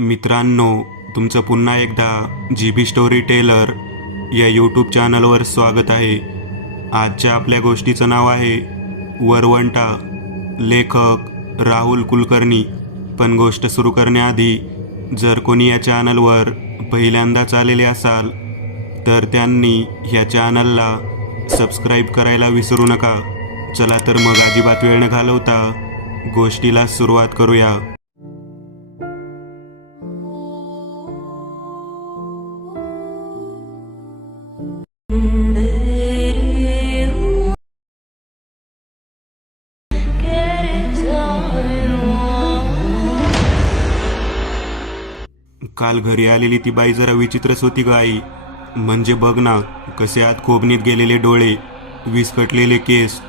मित्रांनो, तुमचं पुन्हा एकदा GB स्टोरी टेलर या यूट्यूब चॅनलवर स्वागत आहे. आजच्या आपल्या गोष्टीचं नाव आहे वरवंटा. लेखक राहुल कुलकर्णी. पण गोष्ट सुरू करण्याआधी जर कोणी या चॅनलवर पहिल्यांदाच आलेले असाल तर त्यांनी ह्या चॅनलला सबस्क्राईब करायला विसरू नका. चला तर मग अजिबात वेळ न घालवता गोष्टीला सुरुवात करूया. काल घरी आलेली ती बाई जरा विचित्रच होती ग आई. म्हणजे बघ ना, कसे आत खोबनीत गेलेले डोळे, विस्कटलेले केस,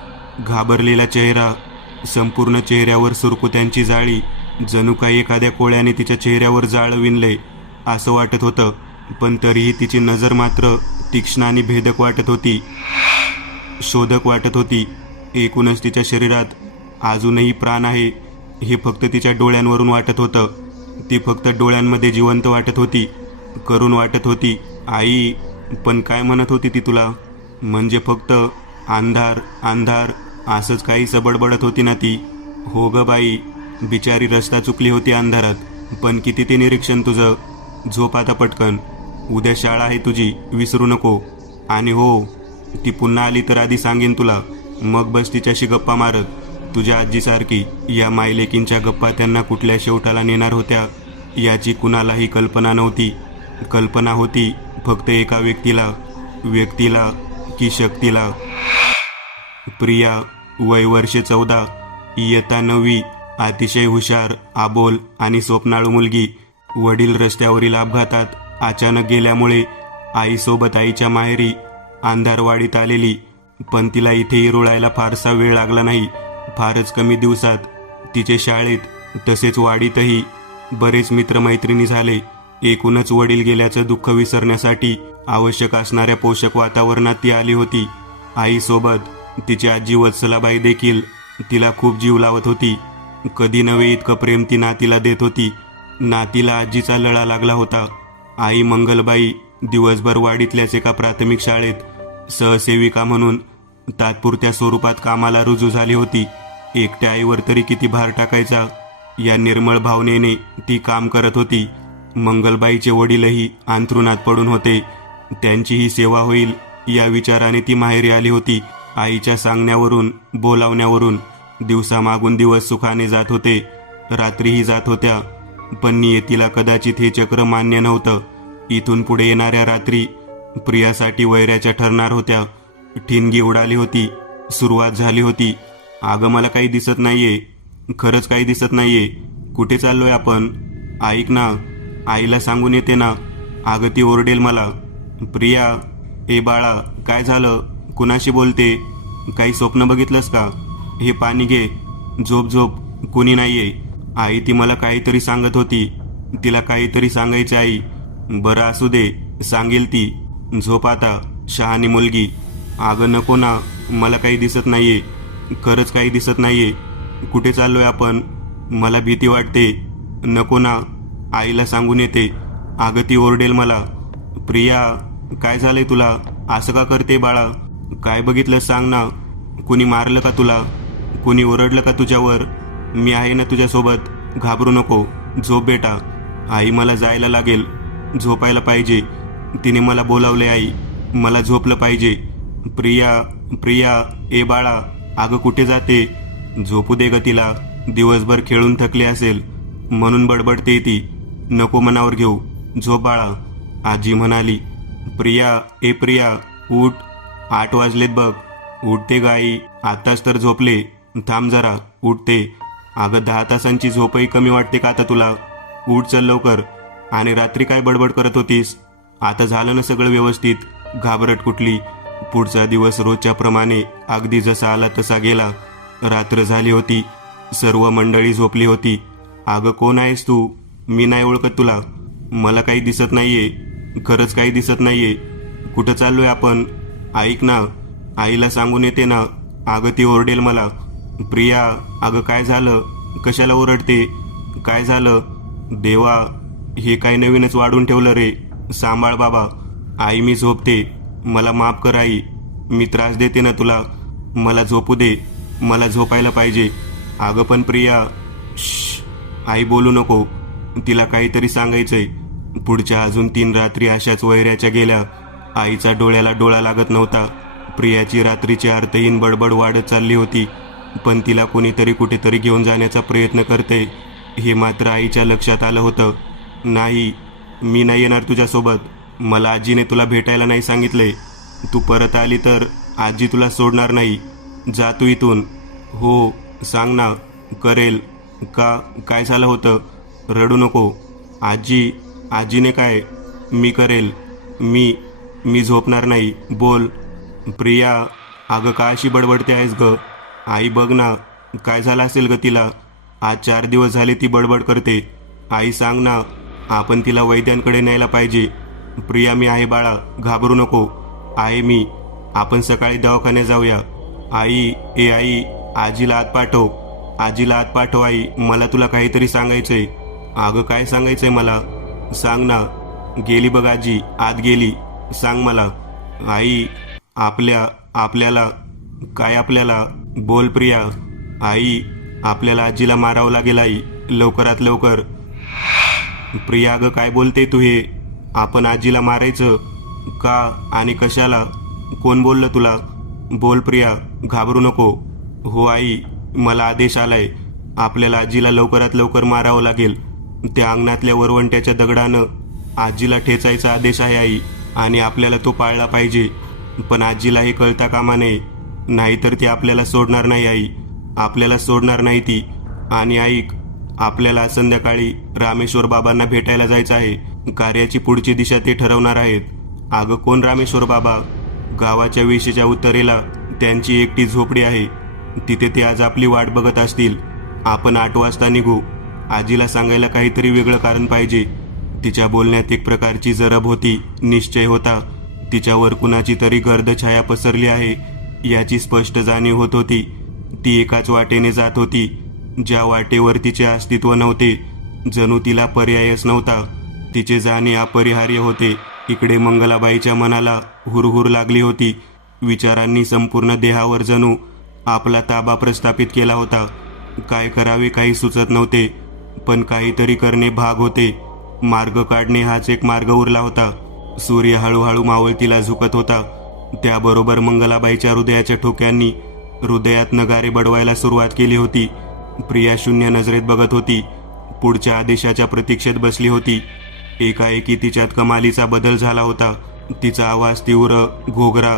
घाबरलेला चेहरा, संपूर्ण चेहऱ्यावर सुरकुत्यांची जाळी, जणू काही एखाद्या कोळ्याने तिच्या चेहऱ्यावर जाळ विणले असं वाटत होतं. पण तरीही तिची नजर मात्र तीक्ष्ण आणि भेदक वाटत होती, शोधक वाटत होती. एकूणच तिच्या शरीरात अजूनही प्राण आहे हे फक्त तिच्या डोळ्यांवरून वाटत होतं. ती फक्त डोळ्यांमध्ये जिवंत वाटत होती, करून वाटत होती. आई, पण काय म्हणत होती ती तुला? म्हणजे फक्त अंधार अंधार असंच काही सबडबडत होती ना ती? हो ग बाई, बिचारी रस्ता चुकली होती अंधारात. पण किती ते निरीक्षण तुझं. झोप आता पटकन, उद्या शाळा आहे तुझी, विसरू नको. आणि हो, ती पुन्हा आली तर आधी सांगेन तुला, मग बस तिच्याशी गप्पा मारत. तुझ्या आजीसारखी. या मायलेकींच्या गप्पा त्यांना कुठल्या शेवटाला नेणार होत्या याची कुणालाही कल्पना नव्हती. कल्पना होती फक्त एका व्यक्तीला की शक्तीला. प्रिया, वय वर्षे 14, इयत्ता 9वी, अतिशय हुशार, आबोल आणि स्वप्नाळू मुलगी. वडील रस्त्यावरील अपघातात अचानक गेल्यामुळे आईसोबत आईच्या माहेरी अंधारवाडीत आलेली. पण तिला इथेही रुळायला फारसा वेळ लागला नाही. फारच कमी दिवसात तिचे शाळेत तसेच वाडीतही बरेच मित्रमैत्रिणी झाले. एकूणच वडील गेल्याचं दुःख विसरण्यासाठी आवश्यक असणाऱ्या पोषक वातावरणात ती आली होती. आईसोबत तिची आजी वत्सलाबाई देखील तिला खूप जीव लावत होती. कधी नव्हे इतकं प्रेम ती नातीला देत होती. नातीला आजीचा लळा लागला होता. आई मंगलबाई दिवसभर वाडीतल्याच एका प्राथमिक शाळेत सहसेविका म्हणून तात्पुरत्या स्वरूपात कामाला रुजू झाली होती. एकट्या आईवर तरी किती भार टाकायचा या निर्मळ भावनेने ती काम करत होती. मंगलबाईचे वडीलही अंथरुणात पडून होते. त्यांचीही सेवा होईल या विचाराने ती माहेरी आली होती. आईच्या सांगण्यावरून बोलावण्यावरून दिवसामागून दिवस सुखाने जात होते, रात्रीही जात होत्या. पण नियतीला कदाचित हे चक्र मान्य नव्हतं. इथून पुढे येणाऱ्या रात्री प्रियासाठी वैऱ्याच्या ठरणार होत्या. ठिणगी उडाली होती. सुरुवात झाली होती. अगं, मला काही दिसत नाहीये, खरंच काही दिसत नाहीये. कुठे चाललोय आपण? ऐक ना, आईला सांगून येते ना. अगं, ती ओरडेल मला. प्रिया, ए बाळा, काय झालं? कुणाशी बोलते? काही स्वप्न बघितलंस का? हे पाणी घे, झोप झोप, कुणी नाहीये. आई ती मला काहीतरी सांगत होती. तिला काहीतरी सांगायचे आई. बरं असू दे, सांगेल ती. झोप आता, शहाणी मुलगी. अगं नको ना, मला काही दिसत नाहीये, खरंच काही दिसत नाहीये. कुठे चाललोय आपण? मला भीती वाटते. नको ना, आईला सांगून येते. अगं, ती ओरडेल मला. प्रिया, काय झालंय तुला? असं का करते बाळा? काय बघितलं सांग ना. कुणी मारलं का तुला? कुणी ओरडलं का तुझ्यावर? मी आहे ना तुझ्यासोबत, घाबरू नको. झोप बेटा. आई, मला जायला लागेल, झोपायला पाहिजे. तिने मला बोलावले आई, मला झोपलं पाहिजे. प्रिया, प्रिया, ए बाळा, अगं कुठे जाते? झोपू दे ग तिला. दिवसभर खेळून थकली असेल म्हणून बडबडते ती. नको मनावर घेऊ, झोप बाळा, आजी म्हणाली. प्रिया, ए प्रिया, उठ. 8 वाजलेत बघ. उठते ग आई, आताच तर झोपले. थांब जरा, उठते. अगं 10 तासांची झोपही कमी वाटते का आता तुला? उठ चल लवकर. आणि रात्री काय बडबड करत होतीस? आता झालं ना सगळं व्यवस्थित? घाबरट कुठली? पुढचा दिवस रोजच्या प्रमाणे अगदी जसा आला तसा गेला. रात्र झाली होती. सर्व मंडळी झोपली होती. अगं, कोण आहेस तू? मी नाही ओळखत तुला. मला काही दिसत नाहीये, खरंच काही दिसत नाहीये. कुठं चाललोय आपण? ऐक ना, आईला सांगून येते ना. अगं, ती ओरडेल मला. प्रिया, अगं काय झालं? कशाला ओरडते? काय झालं? देवा, हे काय नवीनच वाढून ठेवलं रे. सांभाळ बाबा. आई मी झोपते. मला माफ कर आई. मी त्रास देते ना तुला. मला झोपू दे. मला झोपायला पाहिजे. अगं पण प्रिया. श्श. आई बोलू नको. तिला काहीतरी सांगायचंय. पुढच्या अजून 3 रात्री अशाच वैऱ्याच्या गेल्या. आईचा डोळ्याला डोळा लागत नव्हता. प्रियाची रात्रीची अर्थहीन बडबड वाढत चालली होती. पण तिला कोणीतरी कुठेतरी घेऊन जाण्याचा प्रयत्न करते हे मात्र आईच्या लक्षात आलं होतं. नाही, मी नाही येणार तुझ्यासोबत. मला आजीने तुला भेटायला नाही सांगितले. तू परत आली तर आजी तुला सोडणार नाही. जा तू इथून. हो सांग ना. करेल. का काय झालं होतं? रडू नको. आजीने काय? मी करेल. मी झोपणार नाही. बोल. प्रिया. अगं का अशी बडबडते आहेस ग? आई बघ ना. काय झालं असेल ग तिला? आज 4 दिवस झाले ती बडबड करते. आई सांग ना. आपण तिला वैद्यांकडे न्यायला पाहिजे. प्रिया मी आहे बाळा. घाबरू नको. आहे मी. आपण सकाळी दवाखान्यात जाऊया. आई. आजीला आत पाठव. आजीला आत पाठव आई. मला तुला काहीतरी सांगायचंय. अगं काय सांगायचंय मला? सांग ना. गेली बघ आजी. आत गेली. सांग मला. आई. आपल्याला काय आपल्याला? बोल प्रिया. आई. आपल्याला आजीला मारावं लागेल आई. लवकरात लवकर. प्रिया अगं काय बोलते तू हे? आपण आजीला मारायचं का आणि कशाला? कोण बोललं तुला? बोल प्रिया. घाबरू नको. हो आई. मला आदेश आलाय. आपल्याला आजीला लवकरात लवकर मारावं लागेल. त्या अंगणातल्या वरवंट्याच्या दगडानं आजीला ठेचायचा आदेश आहे आई. आणि आपल्याला तो पाळला पाहिजे. पण आजीला हे कळता कामा नये. नाहीतर ती आपल्याला सोडणार नाही आई. आपल्याला सोडणार नाही ती. आणि ऐक, आपल्याला संध्याकाळी रामेश्वर बाबांना भेटायला जायचं आहे. कार्याची पुढची दिशा ते ठरवणार आहेत. अगं कोण रामेश्वर बाबा? गावाच्या वेशीच्या उत्तरेला त्यांची एकटी झोपडी आहे. तिथे ते आज आपली वाट बघत असतील. आपण 8 वाजता निघू. आजीला सांगायला काहीतरी वेगळं कारण पाहिजे. तिच्या बोलण्यात एक प्रकारची जरब होती. निश्चय होता. तिच्यावर कुणाची तरी गर्दछाया पसरली आहे याची स्पष्ट जाणीव होत होती. ती एकाच वाटेने जात होती ज्या वाटेवर तिचे अस्तित्व नव्हते. जणू तिला पर्यायच नव्हता. तिचे जाणे अपरिहार्य होते. इकडे मंगलाबाईच्या मनाला हुरहुर लागली होती. विचारांनी संपूर्ण देहावर जणू आपला ताबा प्रस्थापित केला होता. काय करावे काही सुचत नव्हते. पण काहीतरी करणे भाग होते. मार्ग काढणे हाच एक मार्ग उरला होता. सूर्य हळूहळू मावळतीला झुकत होता. त्याबरोबर मंगलाबाईच्या हृदयाच्या ठोक्यांनी हृदयात नगारे बडवायला सुरुवात केली होती. प्रिया शून्य नजरेत बघत होती. पुढच्या आदेशाच्या प्रतीक्षेत बसली होती. एकाएकी तिच्यात कमालीचा बदल झाला होता. तिचा आवाज तीव्र, घोगरा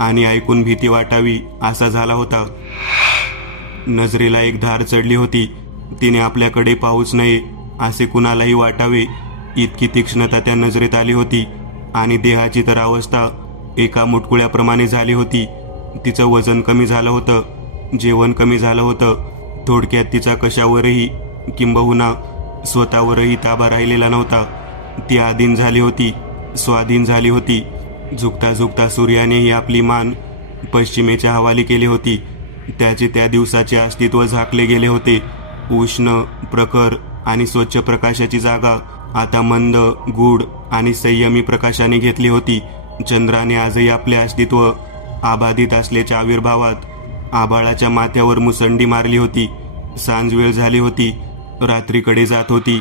आणि ऐकून भीती वाटावी असा झाला होता. नजरेला एक धार चढली होती. तिने आपल्याकडे पाहूच नये असे कुणालाही वाटावे इतकी तीक्ष्णता त्या नजरेत आली होती. आणि देहाची तर अवस्था एका मुटकुळ्याप्रमाणे झाली होती. तिचं वजन कमी झालं होतं. जेवण कमी झालं होतं. थोडक्यात तिचा कशावरही किंबहुना स्वतःवरही ताबा राहिलेला नव्हता. ती आधीन झाली होती. स्वाधीन झाली होती. झुकता झुकता सूर्यानेही आपली मान पश्चिमेच्या हवाली केली होती. त्याचे त्या दिवसाचे अस्तित्व झाकले गेले होते. उष्ण, प्रखर आणि स्वच्छ प्रकाशाची जागा आता मंद, गूढ आणि संयमी प्रकाशाने घेतली होती. चंद्राने आजही आपले अस्तित्व आबाधित असल्याच्या आविर्भावात आभाळाच्या माथ्यावर मुसंडी मारली होती. सांज वेळ झाली होती. रात्रीकडे जात होती.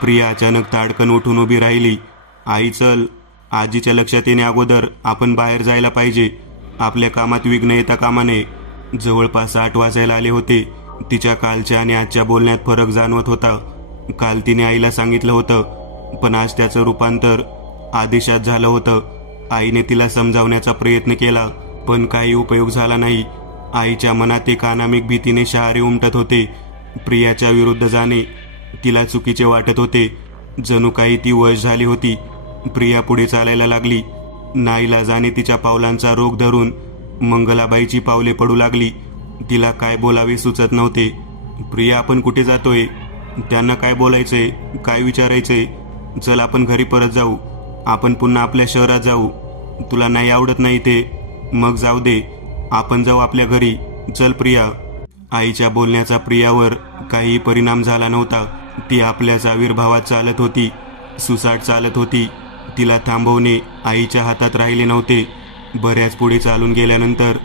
प्रिया अचानक ताडकन उठून उभी राहिली. आई चल. आजीच्या लक्षात येण्या अगोदर आपण बाहेर जायला पाहिजे. आपल्या कामात विघ्न येता कामा नये. जवळपास 8 वाजायला आले होते. तिच्या कालच्या आणि आजच्या बोलण्यात फरक जाणवत होता. काल तिने आईला सांगितलं होतं, पण आज त्याचं रूपांतर आदेशात झालं होतं. आईने तिला समजावण्याचा प्रयत्न केला, पण काही उपयोग झाला नाही. आईच्या मनात एक अनामिक भीतीने शहारे उमटत होते. प्रियाच्या विरुद्ध जाणे तिला चुकीचे वाटत होते. जणू काही ती वश झाली होती. प्रिया पुढे चालायला लागली. नाईलाजाने तिच्या पावलांचा रोग धरून मंगलाबाईची पावले पडू लागली. तिला काय बोलावे सुचत नव्हते. प्रिया आपण कुठे जातोय? त्यांना काय बोलायचंय? काय विचारायचंय? चल आपण घरी परत जाऊ. आपण पुन्हा आपल्या शहरात जाऊ. तुला नाही आवडत नाही ते? मग जाऊ दे. आपण जाऊ आपल्या घरी. चल प्रिया. आईच्या बोलण्याचा प्रियावर काही परिणाम झाला नव्हता. ती आपल्याच आविर्भावात चालत होती, सुसाट चालत होती. तिला थांबवणे आईच्या हातात राहिले नव्हते. बऱ्याच पुढे चालून गेल्यानंतर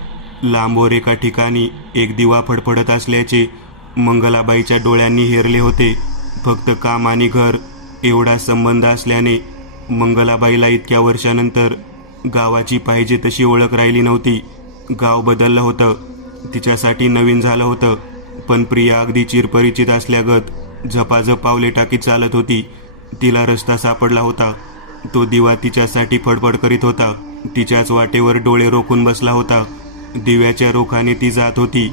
लांबवर एका ठिकाणी एक दिवा फडफडत असल्याचे मंगलाबाईच्या डोळ्यांनी हेरले होते. फक्त काम आणि घर एवढा संबंध असल्याने मंगलाबाईला इतक्या वर्षानंतर गावाची पाहिजे तशी ओळख राहिली नव्हती. गाव बदललं होतं, तिच्यासाठी नवीन झालं होतं. पण प्रिया अगदी चिरपरिचित असल्यागत झपाझप पावले टाकीत चालत होती. तिला रस्ता सापडला होता. तो दिवा तिच्यासाठी फडफड करीत होता. तिच्याच वाटेवर डोळे रोखून बसला होता. दिव्याच्या रोखाने ती जात होती.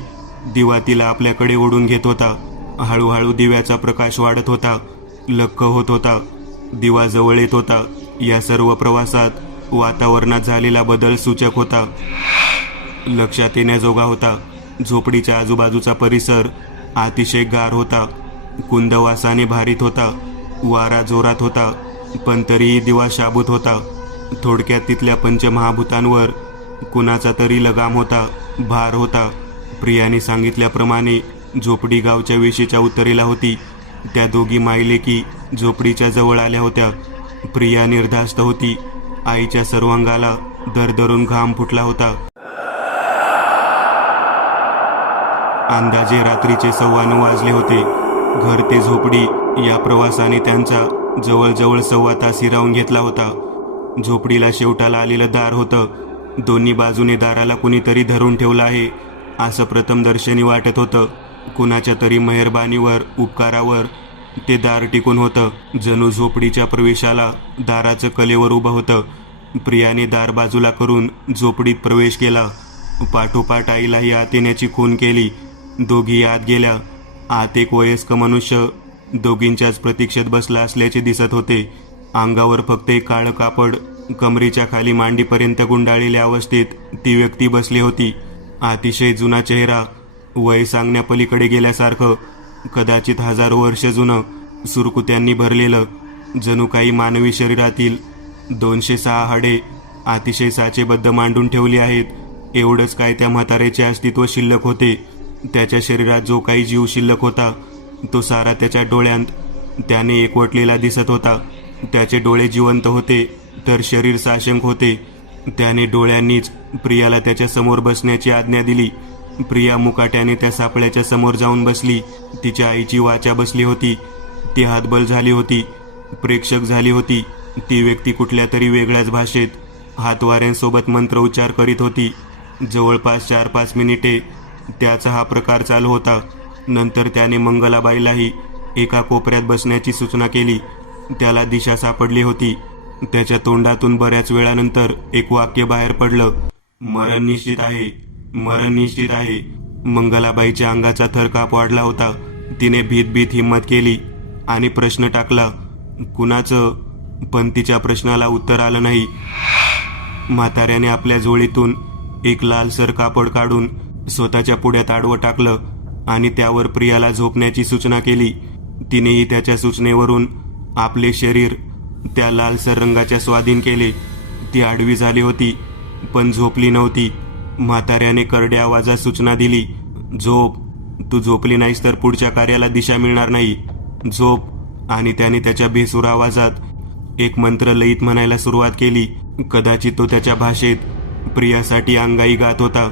दिवा तिला आपल्याकडे ओढून घेत होता. हळूहळू दिव्याचा प्रकाश वाढत होता, लख्ख होत होता. दिवा जवळ येत होता. या सर्व प्रवासात वातावरणात झालेला बदल सूचक होता, लक्षात येण्याजोगा होता. झोपडीच्या आजूबाजूचा परिसर अतिशय गार होता, कुंदवासाने भारीत होता. वारा जोरात होता, पण तरीही दिवा शाबूत होता. थोडक्यात तिथल्या पंचमहाभूतांवर कुणाचा तरी लगाम होता, भार होता. प्रियाने सांगितल्याप्रमाणे झोपडी गावच्या वेशीच्या उत्तरेला होती. त्या दोघी मायलेकी झोपडीच्या जवळ आल्या होत्या. प्रिया निर्धास्त होती. आईच्या सर्वांगाला दरदरून घाम फुटला होता. अंदाजे रात्रीचे 9:15 वाजले होते. घर ते झोपडी या प्रवासाने त्यांचा जवळजवळ 1.25 तास हिरावून घेतला होता. झोपडीला शेवटाला आलेलं दार होतं. दोन्ही बाजूने दाराला कुणीतरी धरून ठेवलं आहे असं प्रथमदर्शनी वाटत होतं. कुणाच्या तरी मेहरबानीवर, उपकारावर ते दार टिकून होतं. जणू झोपडीच्या प्रवेशाला दाराचं कलेवर उभं होतं. प्रियाने दार बाजूला करून झोपडीत प्रवेश केला. पाठोपाठ आईलाही आत येण्याची खूण केली. दोघी आत गेल्या. आत एक वयस्क मनुष्य दोघींच्याच प्रतीक्षेत बसला असल्याचे दिसत होते. अंगावर फक्त एक काळं कापड, कमरेच्या खाली मांडीपर्यंत गुंडाळलेल्या अवस्थेत ती व्यक्ती बसली होती. अतिशय जुना चेहरा, वय सांगण्यापलीकडे गेल्यासारखं, कदाचित 1000 वर्ष जुनं, सुरकुत्यांनी भरलेलं. जणू काही मानवी शरीरातील 206 हाडे अतिशय साचेबद्ध मांडून ठेवली आहेत. एवढंच काय, त्या म्हाताऱ्याचे अस्तित्व शिल्लक होते. त्याच्या शरीरात जो काही जीव शिल्लक होता तो सारा त्याच्या डोळ्यांत त्याने एकवटलेला दिसत होता. त्याचे डोळे जिवंत होते तर शरीर साशंक होते. त्याने डोळ्यांनीच प्रियाला त्याच्या समोर बसण्याची आज्ञा दिली. प्रिया मुकाट्याने त्या सापळ्याच्या समोर जाऊन बसली. तिच्या आईची वाचा बसली होती. ती हातबल झाली होती, प्रेक्षक झाली होती. ती व्यक्ती कुठल्या तरी वेगळ्याच भाषेत हातवाऱ्यांसोबत मंत्र उच्चार करीत होती. जवळपास 4-5 मिनिटे त्याचा हा प्रकार चालू होता. नंतर त्याने मंगलाबाईलाही एका कोपऱ्यात बसण्याची सूचना केली. त्याला दिशा सापडली होती. त्याच्या तोंडातून बऱ्याच वेळानंतर एक वाक्य बाहेर पडलं, मरण निश्चित आहे, मरण निश्चित आहे. मंगलाबाईच्या अंगाचा थरकाप वाढला होता. तिने भीत हिंमत केली आणि प्रश्न टाकला, कुणाचं? पण तिच्या प्रश्नाला उत्तर आलं नाही. म्हाताऱ्याने आपल्या झोळीतून एक लालसर कापड काढून स्वतःच्या पुढ्यात आडवं टाकलं आणि त्यावर प्रियाला झोपण्याची सूचना केली. तिनेही त्याच्या सूचनेवरून आपले शरीर त्या लालसर रंगाच्या स्वाधीन केले. ती आडवी झाली होती, पण झोपली नव्हती. म्हाताऱ्याने करड्या आवाजात सूचना दिली, झोप. तू झोपली नाहीस तर पुढच्या कार्याला दिशा मिळणार नाही. झोप. आणि त्याने त्याच्या भेसूर आवाजात एक मंत्र लयीत म्हणायला सुरुवात केली. कदाचित तो त्याच्या भाषेत प्रियासाठी अंगाई गात होता.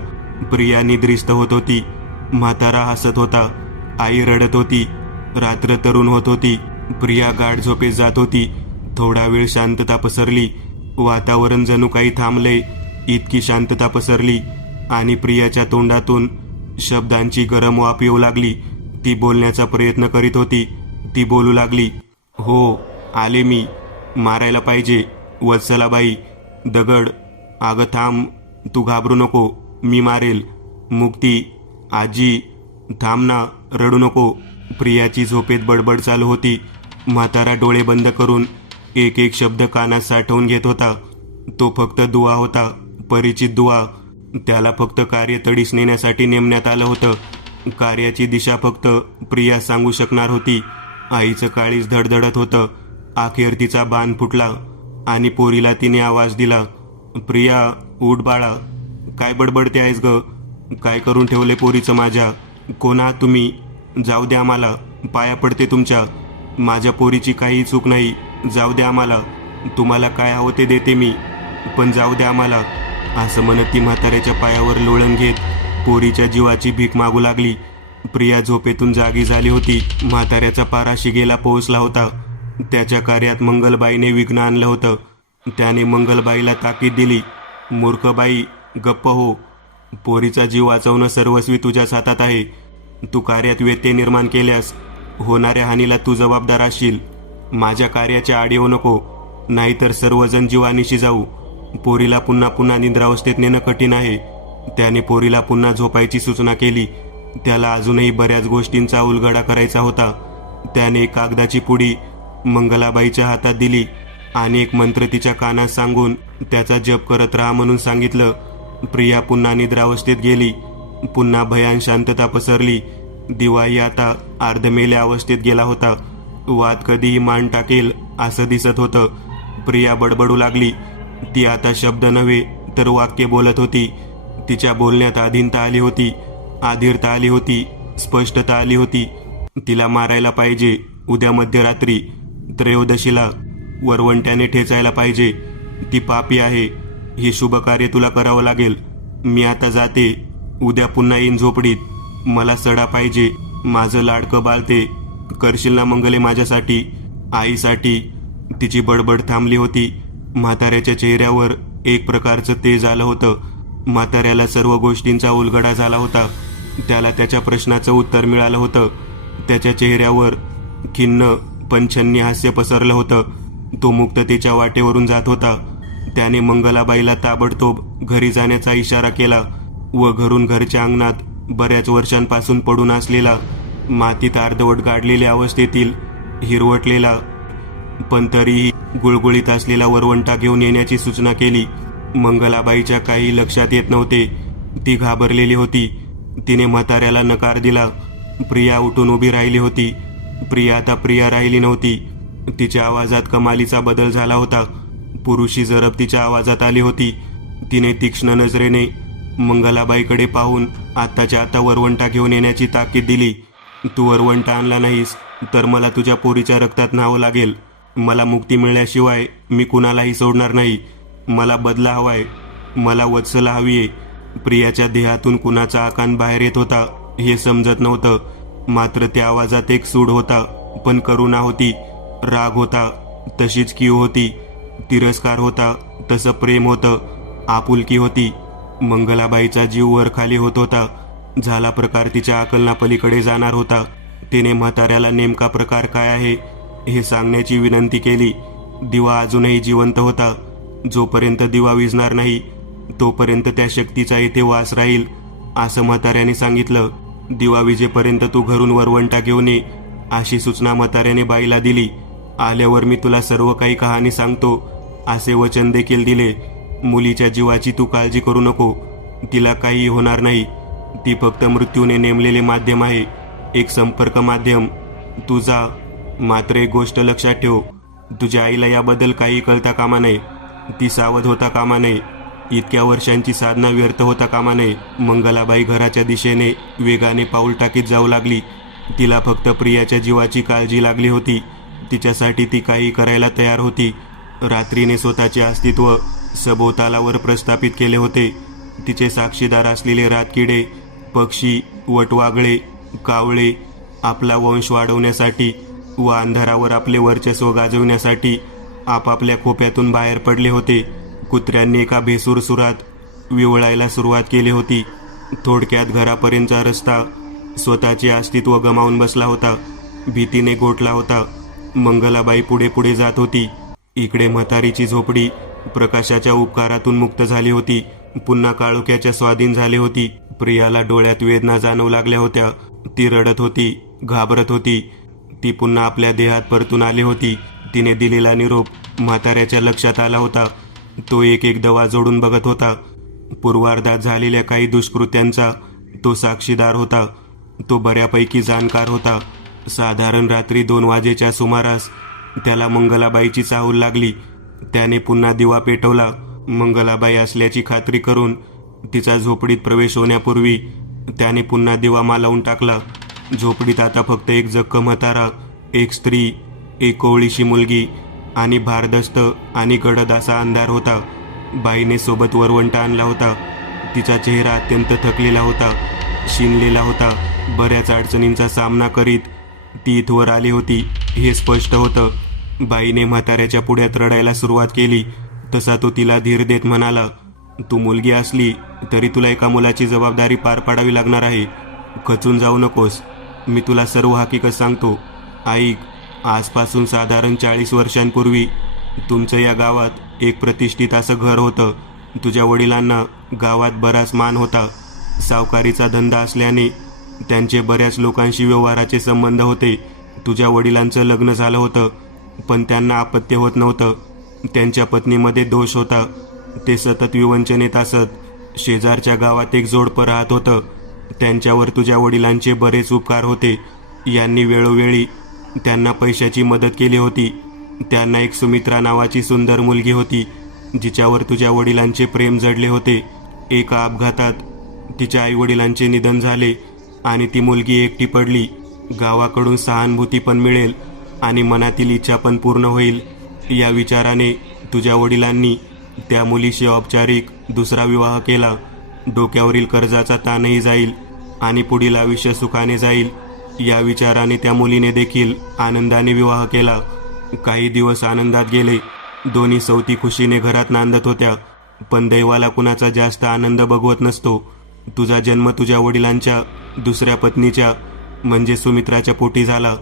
प्रिया निद्रिस्त होत होती. म्हातारा हसत होता. आई रडत होती. रात्र तरुण होत होती. प्रिया गाढ झोपेत जात होती. थोडा वेळ शांतता पसरली. वातावरण जणू काही थांबले इतकी शांतता पसरली आणि प्रियाच्या तोंडातून शब्दांची गरम वाफ येऊ लागली. ती बोलण्याचा प्रयत्न करीत होती. ती बोलू लागली, हो आले मी. मारायला पाहिजे. वत्सलाबाई, दगड. अगं थांब, तू घाबरू नको, मी मारेल. मुक्ती, आजी, थांब ना, रडू नको. प्रियाची झोपेत बडबड चालू होती. म्हातारा डोळे बंद करून एक एक शब्द कानात साठवून घेत होता. तो फक्त दुआ होता, परिचित दुआ. त्याला फक्त कार्य तडीस नेण्यासाठी नेमण्यात आलं होतं. कार्याची दिशा फक्त प्रिया सांगू शकणार होती. आईचं काळीज धडधडत होतं. अखेर तिचा बाण फुटला आणि पोरीला तिने आवाज दिला, प्रिया उठ बाळा. काय बडबडते आहेस ग? काय करून ठेवले पोरीचं माझ्या? कोण आहात तुम्ही? जाऊ द्या मला, पाया पडते तुमच्या. माझ्या पोरीची काही चूक नाही, जाऊ द्या आम्हाला, तुम्हाला काय हवं ते देते मी, पण जाऊ द्या आम्हाला, असं म्हणत ती म्हाताऱ्याच्या पायावर लोळण घेत पोरीच्या जीवाची भीक मागू लागली. प्रिया झोपेतून जागी झाली होती. म्हाताऱ्याचा पारा शिगेला पोहोचला होता. त्याच्या कार्यात मंगलबाईने विघ्न आणलं होतं. त्याने मंगलबाईला ताकीद दिली, मूर्ख बाई, गप्प हो, पोरीचा जीव वाचवणं सर्वस्वी तुझ्याच हातात आहे. तू कार्यात व्यत्यय निर्माण केल्यास होणाऱ्या हानीला तू जबाबदार असशील. माझ्या कार्याच्या आड येऊ नको, नाहीतर सर्वजण जीवानीशी जाऊ. पोरीला पुन्हा पुन्हा निद्रावस्थेत नेणं कठीण आहे. त्याने पोरीला पुन्हा झोपायची सूचना केली. त्याला अजूनही बऱ्याच गोष्टींचा उलगडा करायचा होता. त्याने एक कागदाची पुडी मंगलाबाईच्या हातात दिली आणि एक मंत्र तिच्या कानात सांगून त्याचा जप करत राहा म्हणून सांगितलं. प्रिया पुन्हा निद्रावस्थेत गेली. पुन्हा भयान शांतता पसरली. दिवाही आता अर्धमेल्या अवस्थेत गेला होता. वाद कधीही मान टाकेल असं दिसत होतं. प्रिया बडबडू लागली. ती आता शब्द नव्हे तर वाक्य बोलत होती. तिच्या बोलण्यात आधीनता आली होती, आधीरता आली होती, स्पष्टता आली होती. तिला मारायला पाहिजे उद्या मध्यरात्री, त्रयोदशीला वरवंट्याने ठेचायला पाहिजे. ती पापी आहे. हे शुभ कार्य तुला करावं लागेल. मी आता जाते. उद्या पुन्हा येईन झोपडीत. मला सडा पाहिजे. माझं लाडकं बाळते. करशील ना मंगले माझ्यासाठी, आईसाठी. तिची बडबड थांबली होती. म्हाताऱ्याच्या चेहऱ्यावर एक प्रकारचं तेज आलं होतं. म्हाताऱ्याला सर्व गोष्टींचा उलगडा झाला होता. त्याला त्याच्या प्रश्नाचं उत्तर मिळालं होतं. त्याच्या चेहऱ्यावर खिन्न पण छन्नी हास्य पसरलं होतं. तो मुक्ततेच्या वाटेवरून जात होता. त्याने मंगलाबाईला ताबडतोब घरी जाण्याचा इशारा केला व घरून घरच्या अंगणात बऱ्याच वर्षांपासून पडून असलेला, मातीत अर्धवट गाडलेल्या अवस्थेतील, हिरवटलेला पण तरीही गुळगुळीत असलेला वरवंटा घेऊन येण्याची सूचना केली. मंगलाबाईच्या काही लक्षात येत नव्हते. ती घाबरलेली होती. तिने म्हाताऱ्याला नकार दिला. प्रिया उठून उभी राहिली होती. प्रिया आता प्रिया राहिली नव्हती. तिच्या आवाजात कमालीचा बदल झाला होता. पुरुषी जरब तिच्या आवाजात आली होती. तिने तीक्ष्ण नजरेने मंगलाबाईकडे पाहून आत्ताच्या आता वरवंटा घेऊन येण्याची ताकीद दिली. तू वरवंटा आणला नाहीस तर मला तुझ्या पोरीच्या रक्तात न्हावं लागेल. मला मुक्ती मिळल्याशिवाय मी कुणालाही सोडणार नाही. मला बदला हवाय. मला वत्सला हवीये. प्रियाच्या देहातून कुणाचा आकान बाहेर येत होता हे समजत नव्हतं. मात्र त्या आवाजात एक सूड होता, पण करुणा होती, राग होता, तशीच कीव होती, तिरस्कार होता, तसं प्रेम होतं, आपुलकी होती. मंगलाबाईचा जीव वर खाली होत होता. झाला प्रकार तिच्या आकलनापलीकडे जाणार होता. तिने म्हाताऱ्याला नेमका प्रकार काय आहे हे सांगण्याची विनंती केली. दिवा अजूनही जिवंत होता. जोपर्यंत दिवा विझणार नाही तोपर्यंत त्या शक्तीचा इथे वास राहील असं म्हाताऱ्याने सांगितलं. दिवा विजेपर्यंत तू घरून वरवंटा घेऊन ये अशी सूचना म्हाताऱ्याने बाईला दिली. आल्यावर मी तुला सर्व काही कहाणी सांगतो असे वचन देखील दिले. मुलीच्या जीवाची तू काळजी करू नको. तिला काही होणार नाही. ती फक्त मृत्यूने नेमलेले माध्यम आहे, एक संपर्क माध्यम. तू जा. मात्र एक गोष्ट लक्षात ठेव, तुझ्या आईला याबद्दल काही कळता कामा नये. ती सावध होता कामा नये. इतक्या वर्षांची साधना व्यर्थ होता कामा नये. मंगलाबाई घराच्या दिशेने वेगाने पाऊल टाकीत जाऊ लागली. तिला फक्त प्रियाच्या जीवाची काळजी लागली होती. तिच्यासाठी ती काही करायला तयार होती. रात्रीने स्वतःचे अस्तित्व सभोवतालावर प्रस्थापित केले होते. तिचे साक्षीदार असलेले रातकिडे, पक्षी, वटवागळे, कावळे आपला वंश वाढवण्यासाठी व अंधारावर आपले वर्चस्व गाजवण्यासाठी आपापल्या खोप्यातून बाहेर पडले होते. कुत्र्यांनी एका भेसूर सुरात विवळायला सुरुवात केली होती. थोडक्यात घरापर्यंतचा रस्ता स्वतःचे अस्तित्व गमावून बसला होता. भीतीने गोठला होता. मंगलाबाई पुढे पुढे जात होती. इकडे म्हातारीची झोपडी प्रकाशाच्या उपकारातून मुक्त झाली होती. पुन्हा काळोख्याच्या स्वाधीन झाली होती. प्रियाला डोळ्यात वेदना जाणवू लागल्या होत्या. ती रडत होती, घाबरत होती. ती पुन्हा आपल्या देहात परतून आली होती. तिने दिलेला निरोप म्हाताऱ्याच्या लक्षात आला होता. तो एक एक दवा जोडून बघत होता. पूर्वार्धात झालेल्या काही दुष्कृत्यांचा तो साक्षीदार होता. तो बऱ्यापैकी जाणकार होता. साधारण रात्री 2 वाजेच्या सुमारास त्याला मंगलाबाईची चाहूल लागली. त्याने पुन्हा दिवा पेटवला. मंगलाबाई असल्याची खात्री करून तिचा झोपडीत प्रवेश होण्यापूर्वी त्याने पुन्हा दिवा मालवून टाकला. झोपडीत आता फक्त एक जक्क म्हातारा, एक स्त्री एक कोवळीशी मुलगी आणि भारदस्त आणि गडद असा अंधार होता. बाईने सोबत वरवंटा आणला होता. तिचा चेहरा अत्यंत थकलेला होता, शिनलेला होता. बऱ्याच अडचणींचा सामना करीत ती इथवर आली होती हे स्पष्ट होतं. बाईने म्हाताऱ्याच्या पुढ्यात रडायला सुरुवात केली. तसा तो तिला धीर देत म्हणाला, तू मुलगी असली तरी तुला एका मुलाची जबाबदारी पार पाडावी लागणार आहे. खचून जाऊ नकोस. मी तुला सर्व हकीकत सांगतो. ऐक, आजपासून साधारण 40 वर्षांपूर्वी तुमचं या गावात एक प्रतिष्ठित असं घर होतं. तुझ्या वडिलांना गावात बराच मान होता. सावकारीचा धंदा असल्याने त्यांचे बऱ्याच लोकांशी व्यवहाराचे संबंध होते. तुझ्या वडिलांचं लग्न झालं होतं, पण त्यांना अपत्य होत नव्हतं. त्यांच्या पत्नीमध्ये दोष होता. ते सतत विवंचनेत असत. शेजारच्या गावात एक जोडपं राहत होतं. त्यांच्यावर तुझ्या वडिलांचे बरेच उपकार होते. यांनी वेळोवेळी त्यांना पैशाची मदत केली होती. त्यांना एक सुमित्रा नावाची सुंदर मुलगी होती, जिच्यावर तुझ्या वडिलांचे प्रेम जडले होते. एका अपघातात तिच्या आईवडिलांचे निधन झाले आणि ती मुलगी एकटी पडली. गावाकडून सहानुभूती पण मिळेल आणि मनातील इच्छा पण पूर्ण होईल या विचाराने तुझ्या वडिलांनी त्या मुलीशी औपचारिक दुसरा विवाह केला. डोक्यावरील कर्जाचा ताणही जाईल आणि पुढील आयुष्य सुखाने जाईल या विचाराने त्या मुलीने देखील आनंदाने विवाह केला. काही दिवस आनंदात गेले. दोन्ही सवती खुशीने घरात नांदत होत्या. पण दैवाला कुणाचा जास्त आनंद बघवत नसतो. तुझा जन्म तुझ्या वडिलांच्या दुसऱ्या पत्नीच्या म्हणजे सुमित्राच्या पोटी झाला,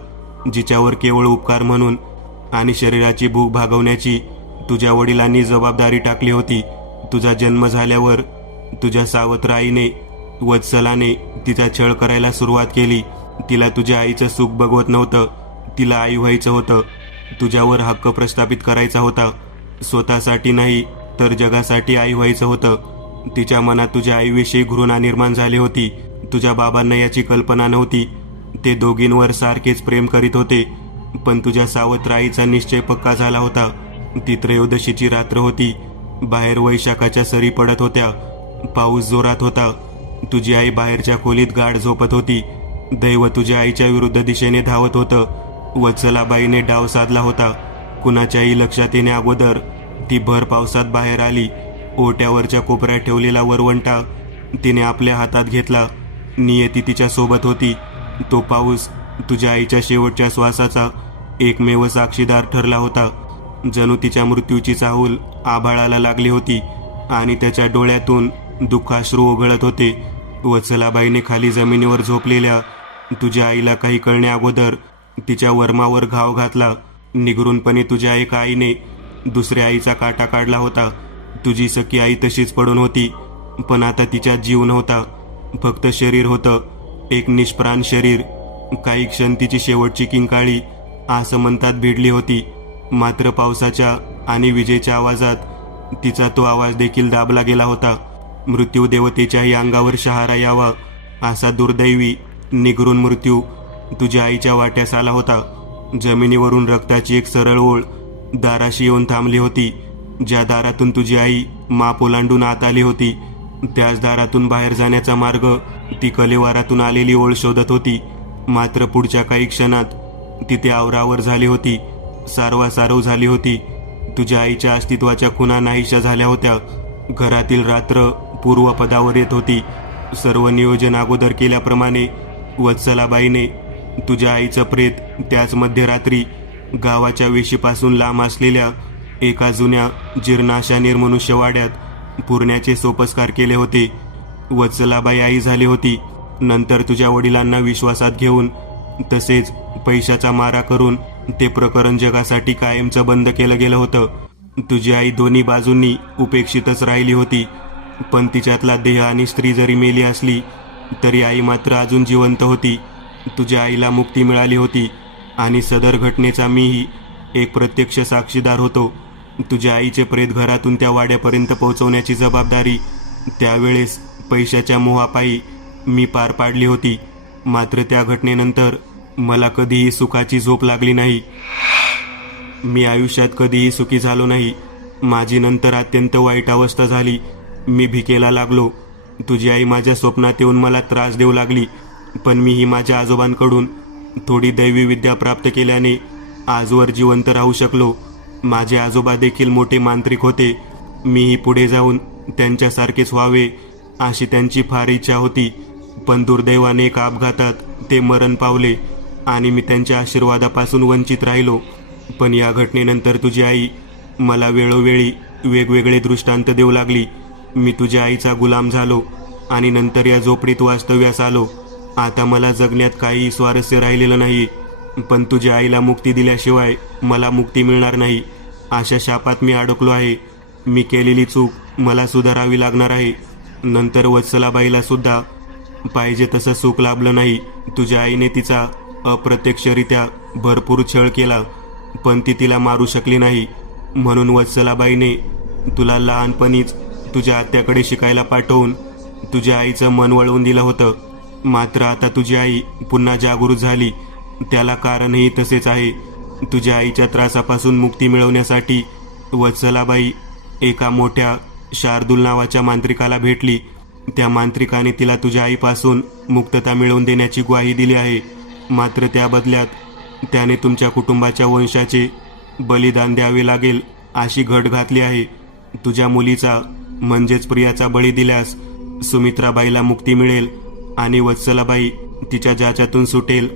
जिच्यावर केवळ उपकार म्हणून आणि शरीराची भूक भागवण्याची तुझ्या वडिलांनी जबाबदारी टाकली होती. तुझा जन्म झाल्यावर तुझ्या सावत्र आईने वत्सलाने तिचा छळ करायला सुरुवात केली. तिला तुझ्या आईचं सुख बघवत नव्हतं. तिला आई व्हायचं होतं. तुझ्यावर हक्क प्रस्थापित करायचा होता. स्वतःसाठी नाही तर जगासाठी आई व्हायचं होतं. तिच्या मनात तुझ्या आईविषयी घृणा निर्माण झाली होती. तुझ्या बाबांना याची कल्पना नव्हती. ते दोघींवर सारखेच प्रेम करीत होते. पण तुझ्या सावत्र आईचा निश्चय पक्का झाला होता. ती त्रयोदशीची रात्र होती. बाहेर वैशाखाच्या सरी पडत होत्या. पाऊस जोरात होता. तुझी आई बाहेरच्या खोलीत गाढ झोपत होती. दैव तुझ्या आईच्या विरुद्ध दिशेने धावत होतं. वत्सलाबाईने डाव साधला होता. कुणाच्याही लक्षात येण्या अगोदर ती भर पावसात बाहेर आली. ओट्यावरच्या कोपऱ्यात ठेवलेला वरवंटा तिने आपल्या हातात घेतला. नियती तिच्या सोबत होती. तो पाऊस तुझ्या आईच्या शेवटच्या श्वासाचा एकमेव साक्षीदार ठरला होता. जणू तिच्या मृत्यूची चाहूल आभाळाला लागली होती आणि त्याच्या डोळ्यातून दुःखाश्रू ओघळत होते. वत्सलाबाईने खाली जमिनीवर झोपलेल्या तुझ्या आईला काही कळण्या अगोदर तिच्या वर्मावर घाव घातला. निगरूनपणे तुझ्या एका आईने दुसऱ्या आईचा काटा काढला होता. तुझी सखी आई तशीच पडून होती, पण आता तिच्यात जीव नव्हता. फक्त शरीर होतं, एक निष्प्राण शरीर. काही क्षण तिची शेवटची किंकाळी आसमंतात भिडली होती. मात्र पावसाच्या आणि विजेच्या आवाजात तिचा तो आवाज देखील दाबला गेला होता. मृत्यूदेवतेच्याही अंगावर शहारा यावा असा दुर्दैवी निगरून मृत्यू तुझ्या आईच्या वाट्यास आला होता. जमिनीवरून रक्ताची एक सरळ ओळ दाराशी येऊन थांबली होती. ज्या दारातून तुझी आई माप ओलांडून आत आली होती, त्याच दारातून बाहेर जाण्याचा मार्ग ती कलेवारातून आलेली ओळ शोधत होती. मात्र पुढच्या काही क्षणात तिथे आवरावर झाली होती. सारवासारव झाली होती. तुझ्या आईच्या अस्तित्वाच्या खुणा नाहीशा झाल्या होत्या. घरातील रात्र पूर्वपदावर येत होती. सर्व नियोजन अगोदर केल्याप्रमाणे वत्सलाबाईने तुझ्या आईचं प्रेत त्याच मध्यरात्री गावाच्या वेशीपासून लांब असलेल्या एका जुन्या जीर्णाशा निर्मनुष्यवाड्यात पुरण्याचे सोपस्कार केले होते. वत्सलाबाई आई झाली होती. नंतर तुझ्या वडिलांना विश्वासात घेऊन तसेच पैशाचा मारा करून ते प्रकरण जगासाठी कायमचं बंद केलं गेलं होतं. तुझी आई दोन्ही बाजूंनी उपेक्षितच राहिली होती. पण तिच्यातला देह आणि स्त्री जरी मेली असली तरी आई मात्र अजून जिवंत होती. तुझ्या आईला मुक्ती मिळाली होती आणि सदर घटनेचा मीही एक प्रत्यक्ष साक्षीदार होतो. तुझ्या आईचे प्रेत घरातून त्या वाड्यापर्यंत पोहोचवण्याची जबाबदारी त्यावेळेस पैशाच्या मोहापायी मी पार पाडली होती. मात्र त्या घटनेनंतर मला कधीही सुखाची झोप लागली नाही. मी आयुष्यात कधीही सुखी झालो नाही. माझी नंतर अत्यंत वाईट अवस्था झाली. मी भिकेला लागलो. तुझी आई माझ्या स्वप्नात येऊन मला त्रास देऊ लागली. पण मीही माझ्या आजोबांकडून थोडी दैवी विद्या प्राप्त केल्याने आजवर जिवंत राहू शकलो. माझे आजोबा देखील मोठे मांत्रिक होते. मीही पुढे जाऊन त्यांच्यासारखेच व्हावे अशी त्यांची फार इच्छा होती. पण दुर्दैवाने एका अपघातात ते मरण पावले आणि मी त्यांच्या आशीर्वादापासून वंचित राहिलो. पण या घटनेनंतर तुझी आई मला वेळोवेळी वेगवेगळे दृष्टांत देऊ लागली. मी तुझ्या आईचा गुलाम झालो आणि नंतर या झोपडीत वास्तव्यास आलो. आता मला जगण्यात काही स्वारस्य राहिलेलं नाही. पण तुझ्या आईला मुक्ती दिल्याशिवाय मला मुक्ती मिळणार नाही अशा शापात मी अडकलो आहे. मी केलेली चूक मला सुधारावी लागणार आहे. नंतर वत्सलाबाईला सुद्धा पाहिजे तसं सुख लाभलं नाही. तुझ्या आईने तिचा अप्रत्यक्षरित्या भरपूर छळ केला, पण ती तिला मारू शकली नाही. म्हणून वत्सलाबाईने तुला लहानपणीच तुझ्या आत्याकडे शिकायला पाठवून तुझ्या आईचं मन वळवून दिलं होतं. मात्र आता तुझी आई पुन्हा जागृत झाली. त्याला कारणही तसेच आहे. तुझ्या आईच्या त्रासापासून मुक्ती मिळवण्यासाठी वत्सलाबाई एका मोठ्या शार्दूल नावाच्या मांत्रिकाला भेटली. त्या मांत्रिकाने तिला तुझ्या आईपासून मुक्तता मिळवून देण्याची ग्वाही दिली आहे. मात्र त्या बदल्यात त्याने तुमच्या कुटुंबाच्या वंशाचे बलिदान द्यावे लागेल अशी घट घातली आहे. तुझ्या मुलीचा म्हणजेच प्रियाचा बळी दिल्यास सुमित्राबाईला मुक्ती मिळेल आणि वत्सलाबाई तिच्या जाच्यातून सुटेल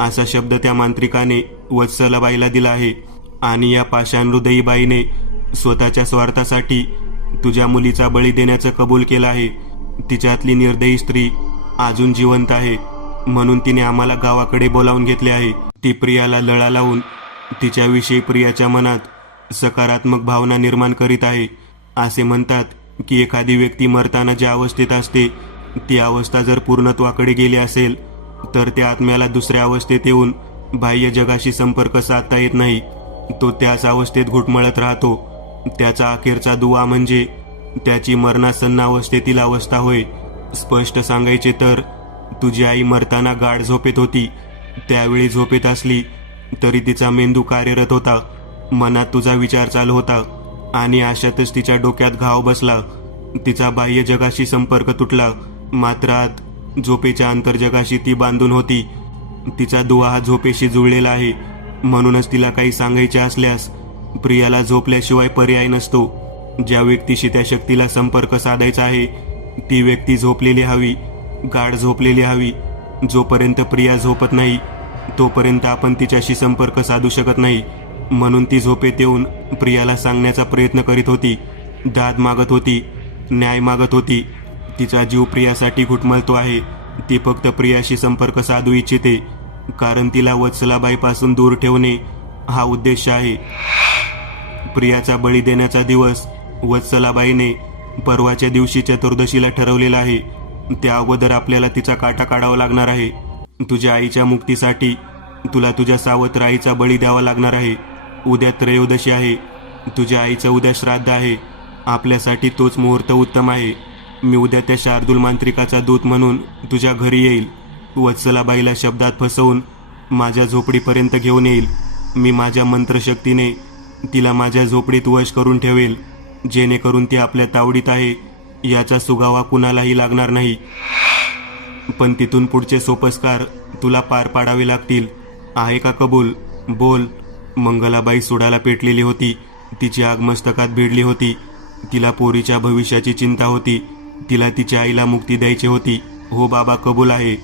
असा शब्द त्या मांत्रिकाने वत्सलाबाईला दिला आहे. आणि या पाषाण हृदयी बाईने स्वतःच्या स्वार्थासाठी तुझ्या मुलीचा बळी देण्याचं कबूल केलं आहे. तिच्यातली निर्दयी स्त्री अजून जिवंत आहे, म्हणून तिने आम्हाला गावाकडे बोलावून घेतले आहे. ती प्रियाला लळा लावून तिच्याविषयी प्रियाच्या मनात सकारात्मक भावना निर्माण करीत आहे. असे म्हणतात की एखादी व्यक्ती मरताना ज्या अवस्थेत असते ती अवस्था जर पूर्णत्वाकडे गेली असेल तर त्या आत्म्याला दुसऱ्या अवस्थेत येऊन बाह्य जगाशी संपर्क साधता येत नाही. तो त्याच अवस्थेत घुटमळत राहतो. त्याचा अखेरचा दुवा म्हणजे त्याची मरणासन्न अवस्थेतील अवस्था होय. स्पष्ट सांगायचे तर तुझी आई मरताना गाढ झोपेत होती. त्यावेळी झोपेत असली तरी तिचा मेंदू कार्यरत होता. मनात तुझा विचार चालू होता आणि अशातच तिच्या डोक्यात घाव बसला. तिचा बाह्य जगाशी संपर्क तुटला. मात्र आत झोपेच्या आंतरजगाशी ती बांधून होती. तिचा दुवा हा झोपेशी जुळलेला आहे. म्हणूनच तिला काही सांगायचे असल्यास प्रियाला झोपल्याशिवाय पर्याय नसतो. ज्या व्यक्तीशी त्या शक्तीला संपर्क साधायचा आहे ती व्यक्ती झोपलेली हवी, गाढ झोपलेली हवी. जोपर्यंत प्रिया झोपत नाही तोपर्यंत आपण तिच्याशी संपर्क साधू शकत नाही. म्हणून ती झोपेत येऊन प्रियाला सांगण्याचा प्रयत्न करीत होती. दाद मागत होती, न्याय मागत होती. तिचा जीव प्रियासाठी घुटमळतो आहे. ती फक्त प्रियाशी संपर्क साधू इच्छिते, कारण तिला वत्सलाबाईपासून दूर ठेवणे हा उद्देश आहे. प्रियाचा बळी देण्याचा दिवस वत्सलाबाईने परवाच्या दिवशी चतुर्दशीला ठरवलेला आहे. त्या अगोदर आपल्याला तिचा काटा काढावा लागणार आहे. तुझ्या आईच्या मुक्तीसाठी तुला तुझ्या सावत्र आईचा बळी द्यावा लागणार आहे. उद्या त्रयोदशी आहे. तुझ्या आईचं उद्या श्राद्ध आहे. आपल्यासाठी तोच मुहूर्त उत्तम आहे. मी उद्या त्या शार्दूल मांत्रिकाचा दूत म्हणून तुझ्या घरी येईल. वत्सलाबाईला शब्दात फसवून माझ्या झोपडीपर्यंत घेऊन येईल. मी माझ्या मंत्रशक्तीने तिला माझ्या झोपडीत वश करून ठेवेल, जेणेकरून ती आपल्या तावडीत आहे याचा सुगावा कुणालाही लागणार नाही. पण तिथून पुढचे सोपस्कार तुला पार पाडावे लागतील. आहे का कबूल? बोल. मंगलाबाई सुडाला पेटलेली होती. तिची आग मस्तकात भिडली होती. तिला पोरीच्या भविष्याची चिंता होती. तिला तिच्या आईला मुक्ती द्यायची होती. हो बाबा, कबूल आहे.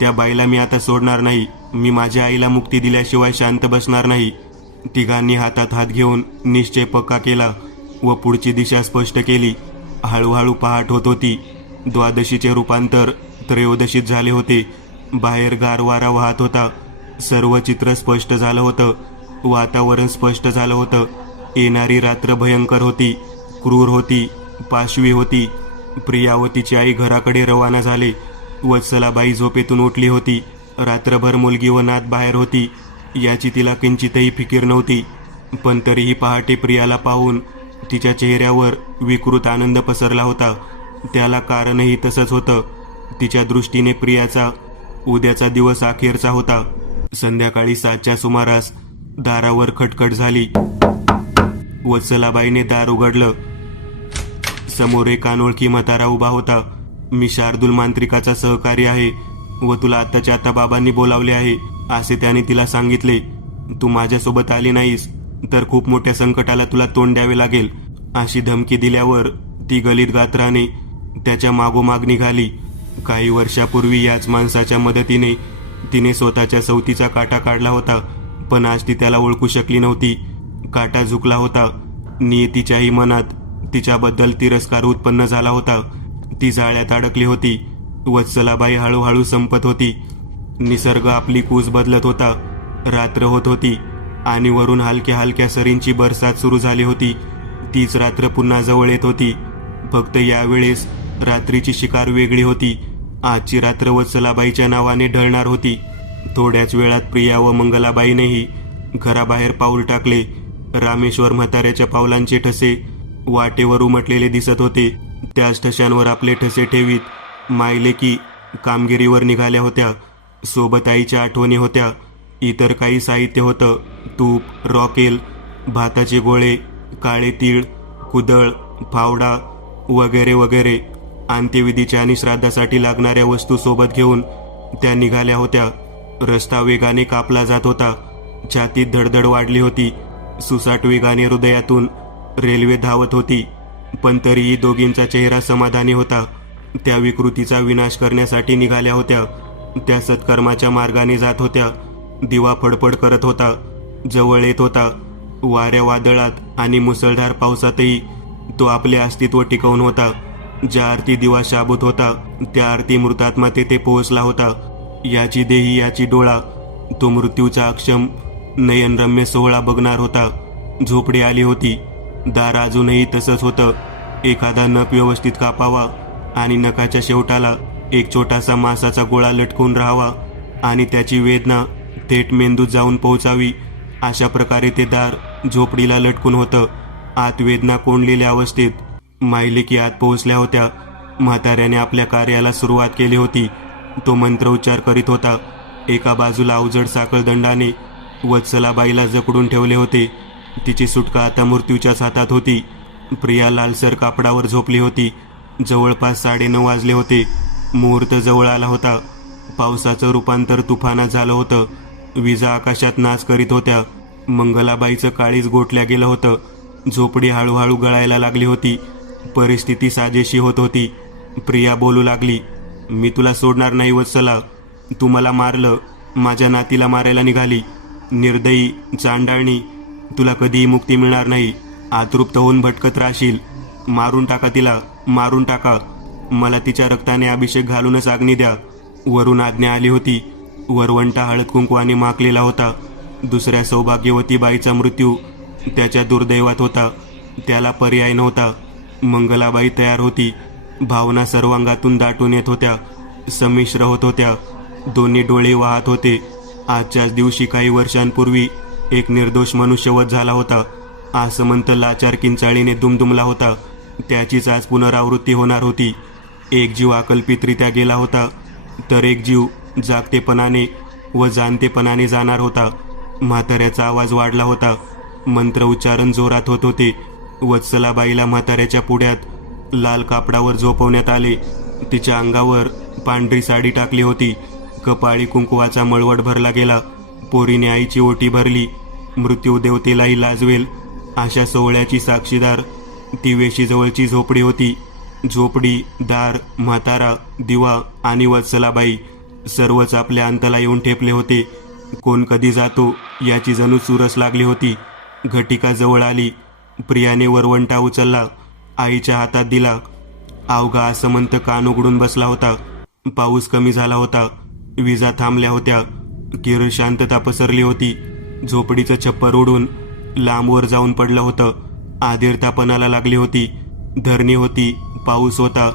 त्या बाईला मी आता सोडणार नाही. मी माझ्या आईला मुक्ती दिल्याशिवाय शांत बसणार नाही. तिघांनी हातात हात घेऊन निश्चय पक्का केला व पुढची दिशा स्पष्ट केली. हळूहळू पहाट होत होती. द्वादशीचे रूपांतर त्रयोदशीत झाले होते. बाहेर गार वारा वाहत होता. सर्व चित्र स्पष्ट झालं होतं. वातावरण स्पष्ट झालं होतं. येणारी रात्र भयंकर होती, क्रूर होती, पाशवी होती. प्रिया व तिची आई घराकडे रवाना झाले. वत्सलाबाई झोपेतून उठली होती. रात्रभर मुलगी व नात बाहेर होती याची तिला किंचितही फिकीर नव्हती. पण तरीही पहाटे प्रियाला पाहून तिच्या चेहऱ्यावर विकृत आनंद पसरला होता. त्याला कारणही तसंच होतं. तिच्या दृष्टीने प्रियाचा उद्याचा दिवस अखेरचा होता. संध्याकाळी 7च्या सुमारास दारावर खटखट झाली. वत्सलाबाईने दार उघडलं. समोर एक अनोळखी म्हातारा उभा होता. मी शार्दूल मांत्रिकाचा सहकारी आहे व तुला आत्ताच्या आता बाबांनी बोलावले आहे असे त्याने तिला सांगितले. तू माझ्यासोबत आली नाहीस तर खूप मोठ्या संकटाला तुला तोंड द्यावे लागेल, अशी धमकी दिल्यावर ती गलित गात्राने त्याच्या मागोमाग निघाली. काही वर्षापूर्वी याच माणसाच्या मदतीने तिने स्वतःच्या सवतीचा काटा काढला होता, पण आज ती त्याला ओळखू शकली नव्हती. काटा झुकला होता. नियतीच्याही मनात तिच्याबद्दल तिरस्कार उत्पन्न झाला होता. ती जाळ्यात अडकली होती. वत्सलाबाई हळूहळू संपत होती. निसर्ग आपली कूस बदलत होता. रात्र होत होती आणि वरून हलक्या हलक्या सरींची बरसात सुरू झाली होती. तीच रात्र पुन्हा जवळ येत होती. फक्त यावेळेस रात्रीची शिकार वेगळी होती. आजची रात्र वत्सलाबाईच्या नावाने ढळणार होती. थोड्याच वेळात प्रिया व मंगलाबाईनेही घराबाहेर पाऊल टाकले. रामेश्वर म्हाताऱ्याच्या पावलांचे ठसे वाटेवर उमटलेले दिसत होते. त्याच ठशांवर आपले ठसे ठेवीत मायलेकी कामगिरीवर निघाल्या होत्या. सोबत आईच्या आठवणी होत्या. इतर काही साहित्य होतं. तूप, रॉकेल, भाताचे गोळे, काळे तीळ, कुदळ, फावडा वगैरे वगैरे. अंत्यविधीच्या आणि श्राद्धासाठी लागणाऱ्या वस्तू सोबत घेऊन त्या निघाल्या होत्या. रस्ता वेगाने कापला जात होता. छातीत धडधड वाढली होती. सुसाट वेगाने हृदयातून रेल्वे धावत होती. पण तरीही दोघींचा चेहरा समाधानी होता. त्या विकृतीचा विनाश करण्यासाठी निघाल्या होत्या. त्या सत्कर्माच्या मार्गाने जात होत्या. दिवा फडफड करत होता. जवळ येत होता. वाऱ्या वादळात आणि मुसळधार पावसातही तो आपले अस्तित्व टिकवून होता. ज्या आरती दिवा शाबूत होता त्या आरती मृतात्मा तेथे पोहोचला होता. याची देही याची डोळा. तो मृत्यूचा अक्षम नयनरम्य सोहळा बघणार होता. झोपडी आली होती. दार अजूनही तसंच होतं. एखादा नख व्यवस्थित कापावा आणि नखाच्या शेवटाला एक छोटासा मांसाचा गोळा लटकून राहावा आणि त्याची वेदना थेट मेंदूत जाऊन पोहोचावी. अशा प्रकारे ते दार झोपडीला लटकून होतं. आत वेदना कोंडलेल्या अवस्थेत मायलेकी आत पोहोचल्या होत्या. म्हाताऱ्याने आपल्या कार्याला सुरुवात केली होती. तो मंत्रोच्चार करीत होता. एका बाजूला अवजड साखळदंडाने वत्सलाबाईला जकडून ठेवले होते. तिची सुटका आता मृत्यूच्याच हातात होती. प्रिया लालसर कापडावर झोपली होती. जवळपास 9:30 वाजले होते. मुहूर्त जवळ आला होता. पावसाचं रूपांतर तुफानात झालं होतं. विजा आकाशात नाच करीत होत्या. मंगलाबाईचं काळीज गोठल्या गेलं होतं. झोपडी हळूहळू गळायला लागली होती. परिस्थिती साजेशी होत होती. प्रिया बोलू लागली. मी तुला सोडणार नाही वत्सला. तू मला मारलं. माझ्या नातीला मारायला निघाली. निर्दयी, चांडाळणी. तुला कधीही मुक्ती मिळणार नाही. आतृप्त होऊन भटकत राहशील. मारून टाका तिला, मारून टाका. मला तिच्या रक्ताने अभिषेक घालूनच अग्नी द्या. वरून आज्ञा आली होती. वरवंटा हळद कुंकवाने माखलेला होता. दुसऱ्या सौभाग्यवती बाईचा मृत्यू त्याच्या दुर्दैवात होता. त्याला पर्याय नव्हता. मंगलाबाई तयार होती. भावना सर्वांगातून दाटून येत होत्या. संमिश्र होत होत्या. दोन्ही डोळे वाहत होते. आजच्याच दिवशी काही वर्षांपूर्वी एक निर्दोष मनुष्यवध झाला होता. आसमंत लाचार किंचाळीने दुमदुमला होता. त्याचीच आज पुनरावृत्ती होणार होती. एक जीव अकल्पितरित्या गेला होता, तर एक जीव जागतेपणाने व जाणतेपणाने जाणार होता. म्हाताऱ्याचा आवाज वाढला होता. मंत्र उच्चारण जोरात होत होते. वत्सलाबाईला म्हाताऱ्याच्या पुढ्यात लाल कापडावर झोपवण्यात आले. तिच्या अंगावर पांढरी साडी टाकली होती. कपाळी कुंकवाचा मळवट भरला गेला. पोरीने आईची ओटी भरली. मृत्यू देवतेलाही लाजवेल अशा सोहळ्याची साक्षीदार ती वेशीजवळची झोपडी होती. झोपडी, दार, म्हातारा, दिवा आणि वत्सलाबाई सर्वच आपल्या अंताला येऊन ठेपले होते. कोण कधी जातो याची जणू चुरस लागली होती. घटिका जवळ आली. प्रियाने वरवंटा उचलला. आईच्या हातात दिला. अवघा आसमंत कान उघडून बसला होता. पाऊस कमी झाला होता. विजा थांबल्या होत्या. केरळ शांतता पसरली होती. झोपडीचं छप्पर उडून लांबवर जाऊन पडलं होतं. आधीरता पणाला लागली होती. धरणी होती. पाऊस होता.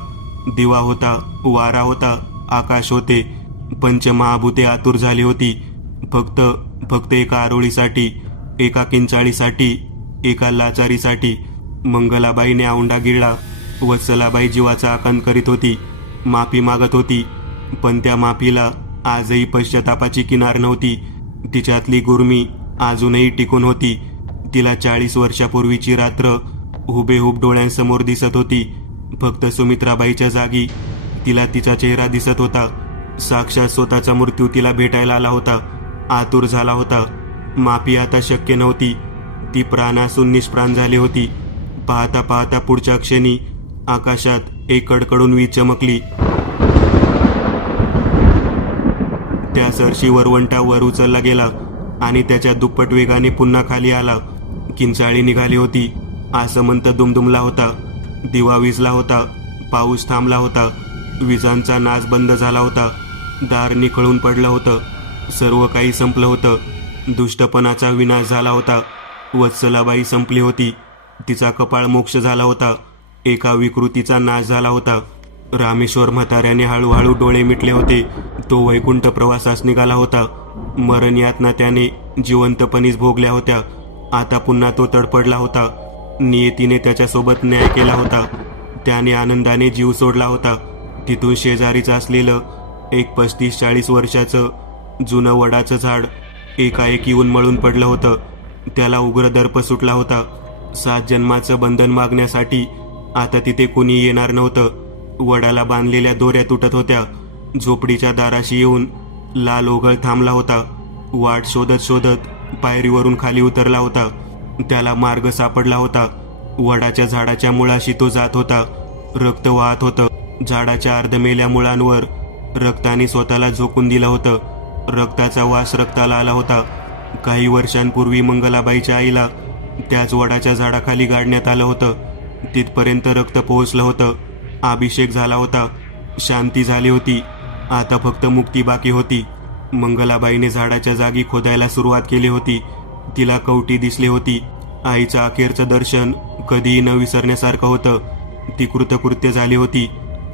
दिवा होता. वारा होता. आकाश होते. पंचमहाभूते आतुर झाली होती. फक्त एका आरोळीसाठी, एका किंचाळीसाठी, एका लाचारीसाठी. मंगलाबाईने औंढा गिळला. वत्सलाबाई जीवाचा आकांत करीत होती. माफी मागत होती. पण त्या माफीला आजही पश्चातापाची किनार नव्हती. तिच्यातली गुरमी अजूनही टिकून होती. तिला 40 वर्षापूर्वीची रात्र हुबेहूब डोळ्यांसमोर दिसत होती. फक्त सुमित्राबाईच्या जागी तिला तिचा चेहरा दिसत होता. साक्षात स्वतःचा मृत्यू तिला भेटायला आला होता. आतुर झाला होता. माफी आता शक्य नव्हती. ती प्राणासून निष्प्राण झाली होती. पाहता पाहता पुढच्या क्षणी आकाशात एक कडकडून वीज चमकली. त्या सरशी वरवंटा वर उचलला गेला आणि त्याच्या दुप्पट वेगाने पुन्हा खाली आला. किंचाळी निघाली होती. आसमंत दुमदुमला होता. दिवा विझला होता. पाऊस थांबला होता. विजांचा नाच बंद झाला होता. दार निखळून पडलं होतं. सर्व काही संपलं होतं. दुष्टपणाचा विनाश झाला होता. वत्सलाबाई संपली होती. तिचा कपाळ मोक्ष झाला होता. एका विकृतीचा नाश झाला होता. रामेश्वर म्हाताऱ्याने हळूहळू डोळे मिटले होते. तो वैकुंठ प्रवासास निघाला होता. मरण यातना त्याने जिवंतपणीच भोगल्या होत्या. आता पुन्हा तो तडपडला होता. नियतीने त्याच्यासोबत न्याय केला होता. त्याने आनंदाने जीव सोडला होता. तिथून शेजारीच असलेलं एक 35-40 वर्षाचं जुनं वडाचं झाड एकाएकी उन्मळून पडलं होतं. त्याला उग्र दर्प सुटला होता. 7 जन्माचं बंधन मागण्यासाठी आता तिथे कोणी येणार नव्हतं. वडाला बांधलेल्या दोऱ्या तुटत होत्या. झोपडीच्या दाराशी येऊन लाल ओघळ थांबला होता. वाट शोधत शोधत पायरीवरून खाली उतरला होता. त्याला मार्ग सापडला होता. वडाच्या झाडाच्या मुळाशी तो जात होता. रक्त वाहत होतं. झाडाच्या अर्धमेल्या मुळांवर रक्ताने स्वतःला झोकून दिलं होतं. रक्ताचा वास रक्ताला आला होता. काही वर्षांपूर्वी मंगलाबाईच्या आईला त्याच वडाच्या झाडाखाली गाडण्यात आलं होतं. तिथपर्यंत रक्त पोहोचलं होतं. अभिषेक झाला होता. शांती झाली होती. आता फक्त मुक्ती बाकी होती. मंगलाबाईने झाडाच्या जागी खोदायला सुरुवात केली होती. तिला कवटी दिसली होती. आईचं अखेरचं दर्शन कधीही न विसरण्यासारखं होतं. ती कृतकृत्य झाली होती.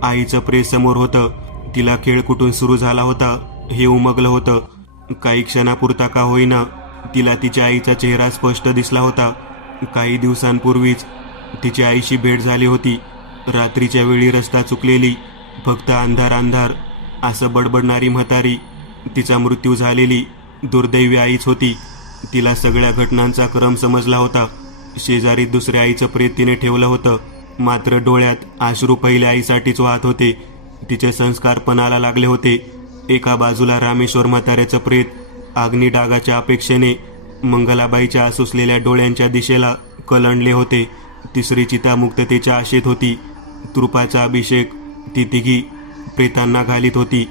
आईचं प्रेत समोर होतं. तिला खेळ कुठून सुरू झाला होता हे उमगलं होतं. काही क्षणापुरता का होईना तिला तिच्या आईचा चेहरा स्पष्ट दिसला होता. काही दिवसांपूर्वीच तिच्या आईशी भेट झाली होती. रात्रीच्या वेळी रस्ता चुकलेली, फक्त अंधार अंधार असं बडबडणारी म्हातारी तिचा मृत्यू झालेली दुर्दैवी आईच होती. तिला सगळ्या घटनांचा क्रम समजला होता. शेजारी दुसऱ्या आईचं प्रेत तिने ठेवलं होतं. मात्र डोळ्यात अश्रू पहिल्या आईसाठीच वाहत होते. तिचे संस्कार पणाला लागले होते. एका बाजूला रामेश्वर म्हाताऱ्याचं प्रेत अग्निडागाच्या अपेक्षेने मंगलाबाईच्या आसुसलेल्या डोळ्यांच्या दिशेला कलंडले होते. तिसरी चिता मुक्ततेच्या आशेत होती. तृपाचा अभिषेक ती तिघी प्रेतांना घालीत होती.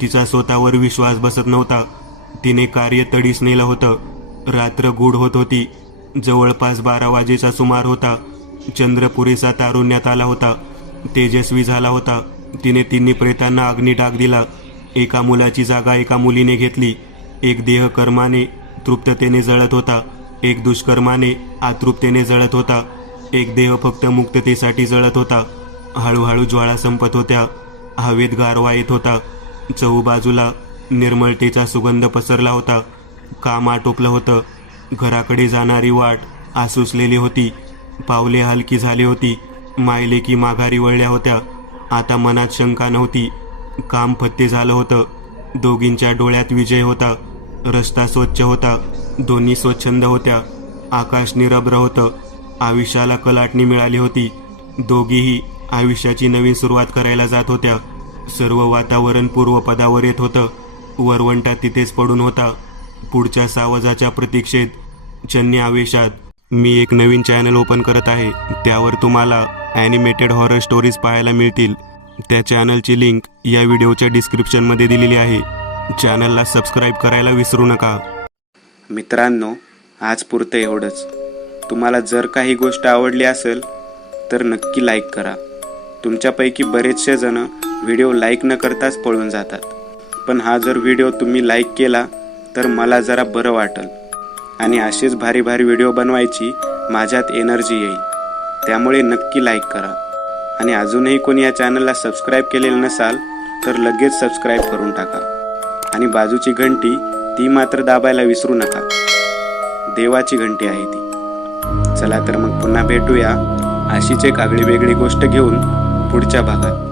तिचा स्वतःवर विश्वास बसत नव्हता. तिने कार्य तडीस नेलं होतं. रात्र गूढ होत होती. जवळपास 12 वाजेचा सुमार होता. चंद्र पुरेसा तारुण्यात आला होता. तेजस्वी झाला होता. तिने तिन्ही प्रेतांना अग्निडाग दिला. एका मुलाची जागा एका मुलीने घेतली. एक देह कर्माने तृप्ततेने जळत होता. एक दुष्कर्माने अतृप्तेने जळत होता. एक देह फक्त मुक्ततेसाठी जळत होता. हळूहळू ज्वाळा संपत होत्या. हवेत गारवा येत होता. चहूबाजूला निर्मळतेचा सुगंध पसरला होता. काम आटोपलं होतं. घराकडे जाणारी वाट आसुसलेली होती. पावले हलकी झाली होती. मायलेकी माघारी वळल्या होत्या. आता मनात शंका नव्हती. काम फत्ते झालं होतं. दोघींच्या डोळ्यात विजय होता. रस्ता स्वच्छ होता. दोन्ही स्वच्छंद होत्या. आकाश निरभ्र होतं. आयुष्याला कलाटणी मिळाली होती. दोघीही आयुष्याची नवीन सुरुवात करायला जात होत्या. सर्व वातावरण पूर्वपदावर येत होतं. वरवंटा तिथेच पडून होता. पुढच्या सावजाच्या प्रतीक्षेत चन्नी आवेशात. मी एक नवीन चॅनल ओपन करत आहे. त्यावर तुम्हाला ॲनिमेटेड हॉरर स्टोरीज पाहायला मिळतील. त्या चॅनलची लिंक या व्हिडिओच्या डिस्क्रिप्शनमध्ये दिलेली आहे. चॅनलला सबस्क्राईब करायला विसरू नका. मित्रांनो, आज पुरतं एवढंच. तुम्हाला जर काही गोष्ट आवडली असेल तर नक्की लाईक करा. तुमच्यापैकी बरेचसे जण व्हिडिओ लाईक न करताच पळून जातात. पण हा जर व्हिडिओ तुम्ही लाईक केला तर मला जरा बरं वाटेल आणि असेच भारी भारी व्हिडिओ बनवायची माझ्यात एनर्जी येईल. त्यामुळे नक्की लाईक करा. आणि अजूनही कोणी या चॅनलला सबस्क्राईब केलेलं नसाल तर लगेच सबस्क्राईब करून टाका. आणि बाजूची घंटी ती मात्र दाबायला विसरू नका. देवाची घंटी आहे ती. चला तर मग पुन्हा भेटूया अशीच एक आगळी वेगळी गोष्ट घेऊन पुढच्या भागात.